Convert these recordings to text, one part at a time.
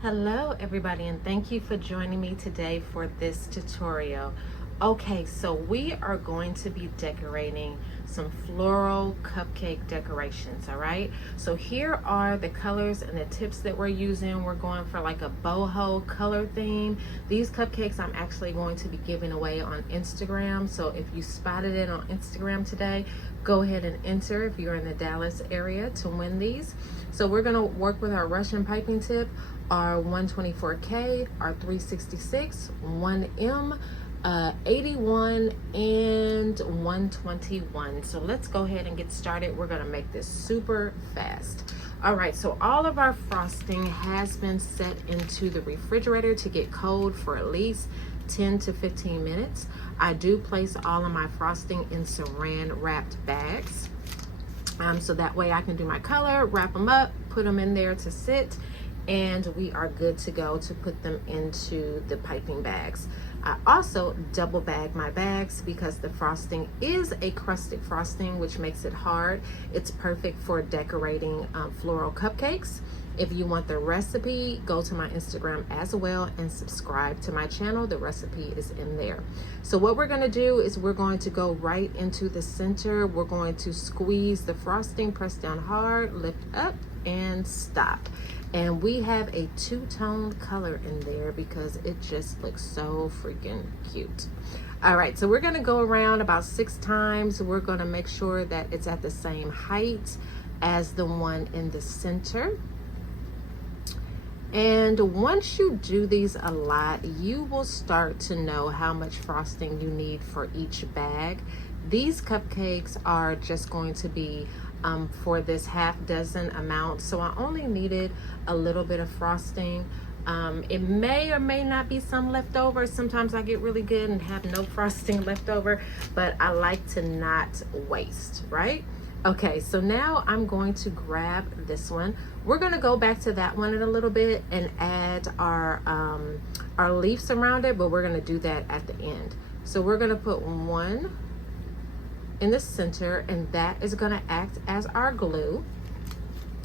Hello everybody, and thank you for joining me today for this tutorial. Okay, so we are going to be decorating some floral cupcake decorations. All right, so here are the colors and the tips that we're using. We're going for like a boho color theme. These cupcakes I'm actually going to be giving away on Instagram, so if you spotted it on Instagram today, go ahead and enter if you're in the Dallas area to win these. So we're going to work with our Russian piping tip, our 124K, our 366, 1M, 81, and 121. So let's go ahead and get started. We're going to make this super fast. All right, so all of our frosting has been set into the refrigerator to get cold for at least 10 to 15 minutes. I do place all of my frosting in saran wrapped bags. So that way I can do my color, wrap them up, put them in there to sit, and we are good to go to put them into the piping bags. I also double bag my bags because the frosting is a crusted frosting, which makes it hard. It's perfect for decorating floral cupcakes. If you want the recipe, go to my Instagram as well and subscribe to my channel. The recipe is in there. So what we're going to do is we're going to go right into the center. We're going to squeeze the frosting, press down hard, lift up, and stop. And we have a two-tone color in there because it just looks so freaking cute. All right, so we're going to go around about 6 times. We're going to make sure that it's at the same height as the one in the center. And once you do these a lot, you will start to know how much frosting you need for each bag. These cupcakes are just going to be for this half dozen amount, so I only needed a little bit of frosting. It may or may not be some left over. Sometimes I get really good and have no frosting left over, but I like to not waste, right? Okay, so now I'm going to grab this one. We're going to go back to that one in a little bit and add our leaves around it, but we're going to do that at the end. So we're going to put one in the center, and that is going to act as our glue.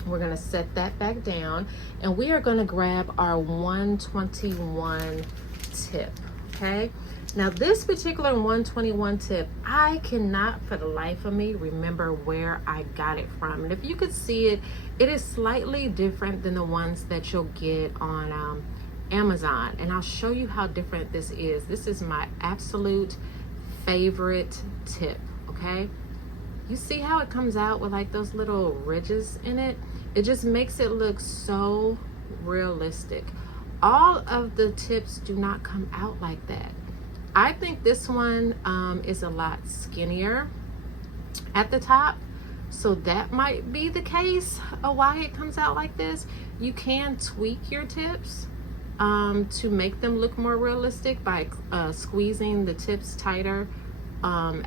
We're going to set that back down, and we are going to grab our 121 tip. Okay, now this particular 121 tip, I cannot for the life of me remember where I got it from. And if you could see it, it is slightly different than the ones that you'll get on Amazon, and I'll show you how different this is. This is my absolute favorite tip. Okay, you see how it comes out with like those little ridges in it? It just makes it look so realistic. All of the tips do not come out like that. I think this one is a lot skinnier at the top, so that might be the case of why it comes out like this. You can tweak your tips to make them look more realistic by squeezing the tips tighter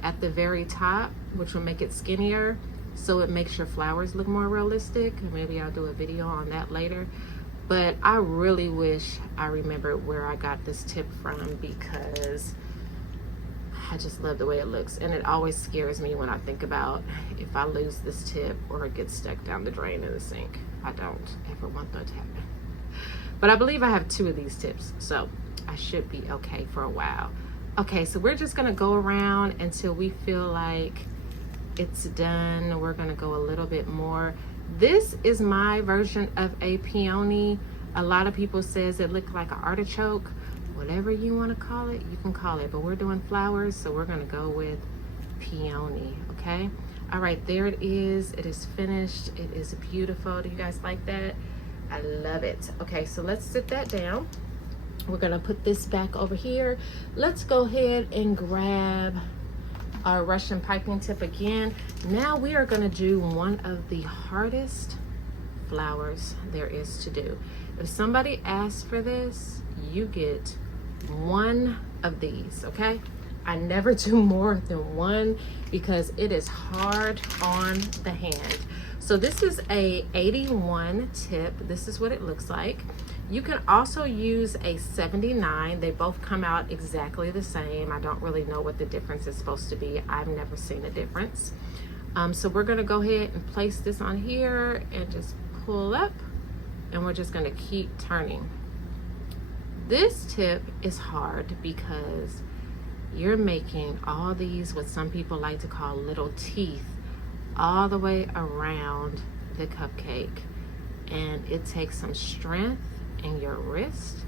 at the very top, which will make it skinnier, so it makes your flowers look more realistic. Maybe I'll do a video on that later, but I really wish I remembered where I got this tip from because I just love the way it looks, and it always scares me when I think about if I lose this tip or it gets stuck down the drain in the sink. I don't ever want that to happen, but I believe I have 2 of these tips, so I should be okay for a while. Okay, so we're just gonna go around until we feel like it's done. We're gonna go a little bit more. This is my version of a peony. A lot of people says it looked like an artichoke. Whatever you wanna call it, you can call it, but we're doing flowers, so we're gonna go with peony, okay? All right, there it is. It is finished. It is beautiful. Do you guys like that? I love it. Okay, so let's sit that down. We're gonna put this back over here. Let's go ahead and grab our Russian piping tip again. Now we are gonna do one of the hardest flowers there is to do. If somebody asks for this, you get one of these, okay? I never do more than one because it is hard on the hand. So this is a 81 tip. This is what it looks like. You can also use a 79. They both come out exactly the same. I don't really know what the difference is supposed to be. I've never seen a difference. So we're gonna go ahead and place this on here and just pull up and we're just gonna keep turning. This tip is hard because you're making all these, what some people like to call little teeth, all the way around the cupcake. And it takes some strength in your wrist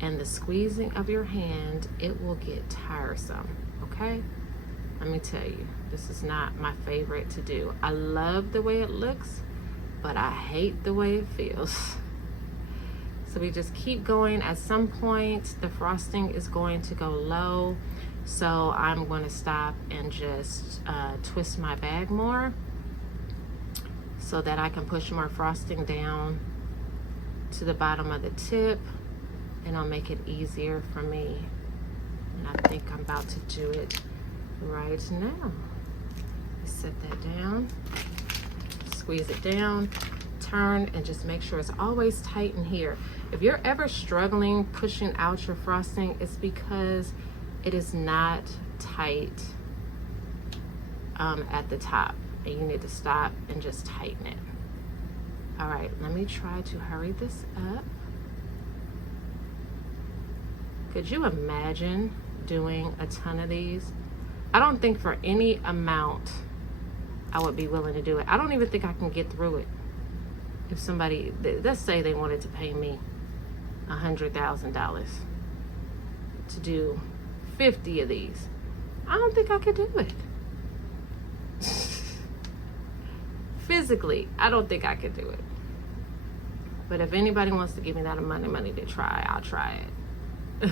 and the squeezing of your hand. It will get tiresome, okay? Let me tell you, this is not my favorite to do. I love the way it looks, but I hate the way it feels. So we just keep going. At some point, the frosting is going to go low. So I'm going to stop and just twist my bag more so that I can push more frosting down to the bottom of the tip, and I'll make it easier for me. And I think I'm about to do it right now. Set that down, squeeze it down, turn, and just make sure it's always tight in here. If you're ever struggling pushing out your frosting, it's because it is not tight at the top, and you need to stop and just tighten it. All right, let me try to hurry this up. Could you imagine doing a ton of these? I don't think for any amount I would be willing to do it. I don't even think I can get through it. If somebody, let's say they wanted to pay me $100,000 to do 50 of these, I don't think I could do it. Physically, I don't think I could do it. But if anybody wants to give me that amount of money to try, I'll try it.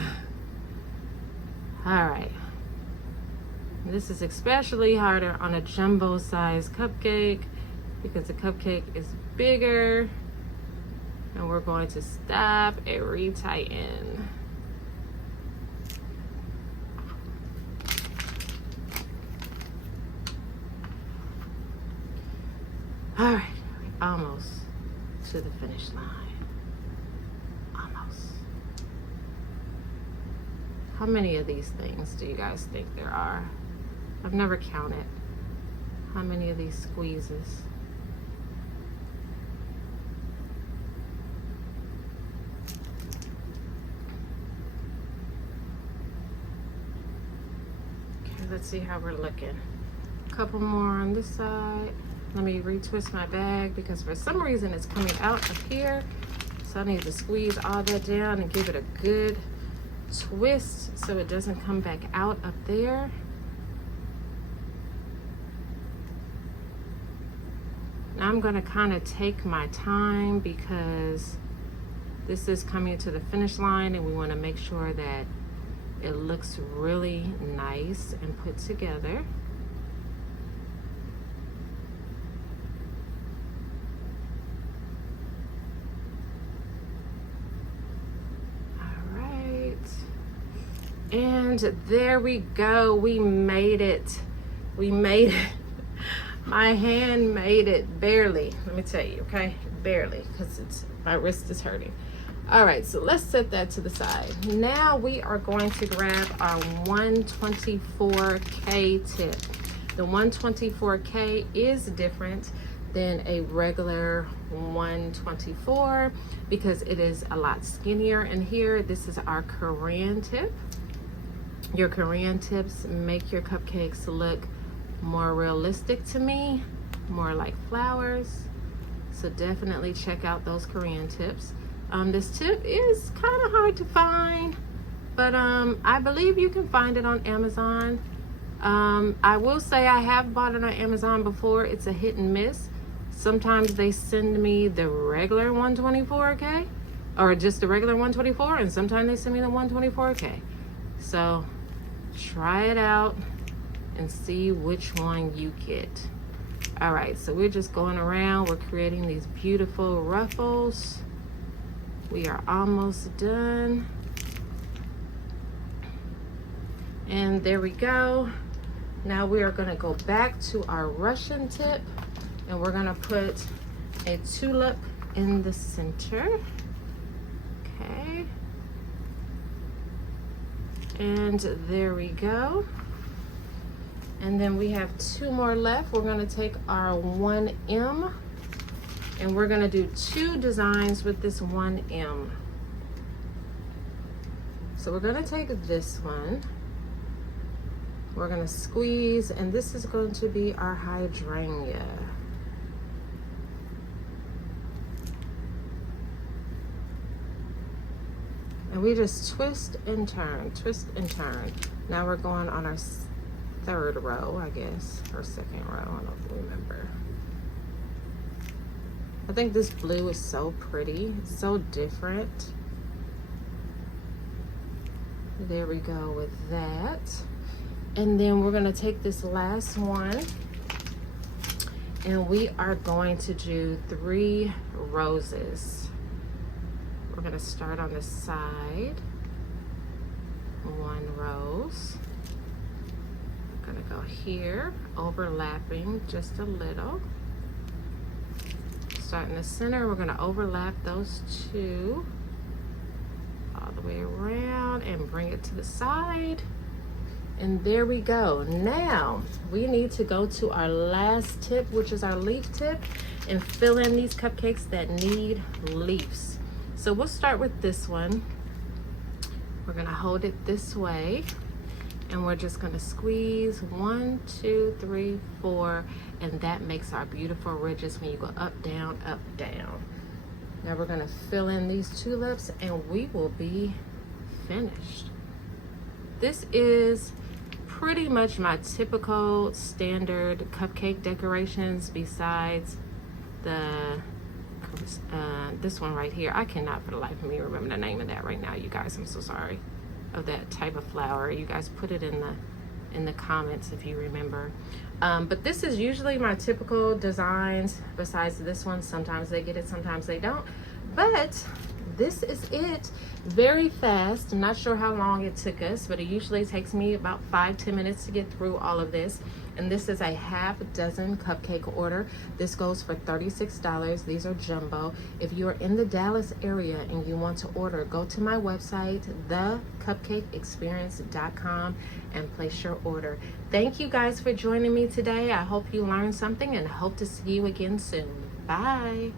All right. This is especially harder on a jumbo size cupcake because the cupcake is bigger, and we're going to stop and retighten. All right, almost to the finish line. Almost. How many of these things do you guys think there are? I've never counted how many of these squeezes. Okay, let's see how we're looking. A couple more on this side. Let me retwist my bag because for some reason it's coming out of here. So I need to squeeze all that down and give it a good twist so it doesn't come back out up there. Now I'm gonna kind of take my time because this is coming to the finish line and we wanna make sure that it looks really nice and put together. And there we go. We made it. We made it. My hand made it, barely. Let me tell you, okay? Barely, because my wrist is hurting. All right, so let's set that to the side. Now we are going to grab our 124K tip. The 124K is different than a regular 124 because it is a lot skinnier in here. This is our Korean tip. Your Korean tips make your cupcakes look more realistic to me, more like flowers. So definitely check out those Korean tips. This tip is kind of hard to find, but I believe you can find it on Amazon. I will say I have bought it on Amazon before. It's a hit and miss. Sometimes they send me the regular 124K or just the regular 124, and sometimes they send me the 124K. So try it out and see which one you get. All right, so we're just going around. We're creating these beautiful ruffles. We are almost done. And there we go. Now we are gonna go back to our Russian tip and we're gonna put a tulip in the center. Okay. And there we go. And then we have two more left. We're gonna take our 1M And we're gonna do 2 designs with this 1M. So we're gonna take this one, we're gonna squeeze, and this is going to be our Hydrangea. And we just twist and turn, twist and turn. Now we're going on our 3rd row, I guess, or 2nd row, I don't remember. I think this blue is so pretty, it's so different. There we go with that. And then we're gonna take this last one and we are going to do 3 roses. We're gonna start on the side, 1 rose. I'm gonna go here, overlapping just a little. Start in the center, we're gonna overlap those 2 all the way around and bring it to the side. And there we go. Now we need to go to our last tip, which is our leaf tip, and fill in these cupcakes that need leaves. So we'll start with this one. We're gonna hold it this way and we're just gonna squeeze 1, 2, 3, 4, and that makes our beautiful ridges when you go up, down, up, down. Now we're gonna fill in these tulips and we will be finished. This is pretty much my typical standard cupcake decorations besides the this one right here. I cannot for the life of me remember the name of that right now, you guys. I'm so sorry. Of that type of flower. You guys put it in the comments if you remember. But this is usually my typical designs besides this one. Sometimes they get it, sometimes they don't. But this is it. Very fast. I'm not sure how long it took us, but it usually takes me about 5-10 minutes to get through all of this. And this is a half dozen cupcake order. This goes for $36. These are jumbo. If you are in the Dallas area and you want to order, go to my website, thecupcakeexperience.com, and place your order. Thank you guys for joining me today. I hope you learned something and hope to see you again soon. Bye.